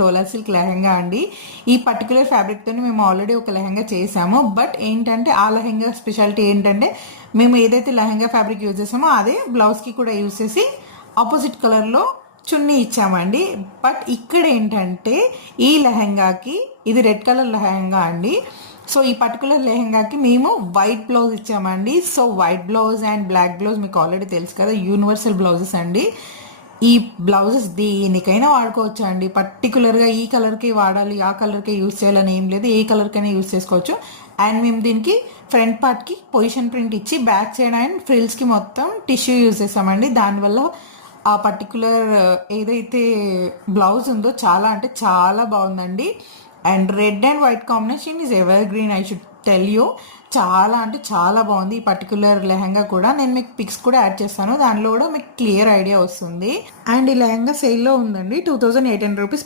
డోలా silk lehenga అండి. ఈ particular ఫ్యాబ్రిక్తో మేము ఆల్రెడీ ఒక లెహంగా చేసాము. బట్ ఏంటంటే ఆ లెహంగా స్పెషాలిటీ ఏంటంటే మేము ఏదైతే లెహంగా ఫ్యాబ్రిక్ యూజ్ చేసామో అదే బ్లౌజ్కి కూడా యూజ్ చేసి ఆపోజిట్ కలర్లో చున్నీ ఇచ్చామండి. బట్ ఇక్కడ ఏంటంటే ఈ లెహంగాకి ఇది రెడ్ కలర్ లెహంగా అండి. సో ఈ పర్టికులర్ లెహంగాకి మేము వైట్ బ్లౌజ్ ఇచ్చామండి. So white blouse and black blouse మీకు ఆల్రెడీ తెలుసు కదా, యూనివర్సల్ బ్లౌజెస్ అండి. ఈ బ్లౌజెస్ దేనికైనా వాడుకోవచ్చు అండి. పర్టికులర్గా ఈ కలర్కి వాడాలి, ఆ కలర్కే యూజ్ చేయాలని ఏం లేదు, ఏ కలర్కైనా యూజ్ చేసుకోవచ్చు. అండ్ మేము దీనికి ఫ్రంట్ పార్ట్కి పొజిషన్ ప్రింట్ ఇచ్చి బ్యాక్ సైడ్ అండ్ ఫ్రిల్స్కి మొత్తం టిష్యూ యూజ్ చేసామండి. దానివల్ల ఆ పర్టికులర్ ఏదైతే బ్లౌజ్ ఉందో చాలా అంటే చాలా బాగుందండి. And red and white combination is ever green, I should tell you. చాలా అంటే చాలా బాగుంది ఈ పర్టికులర్ లెహంగా కూడా. నేను మీకు పిక్స్ కూడా యాడ్ చేస్తాను, దానిలో కూడా మీకు క్లియర్ ఐడియా వస్తుంది. అండ్ ఈ లెహంగా సేల్లో ఉందండి, 2800 రూపీస్.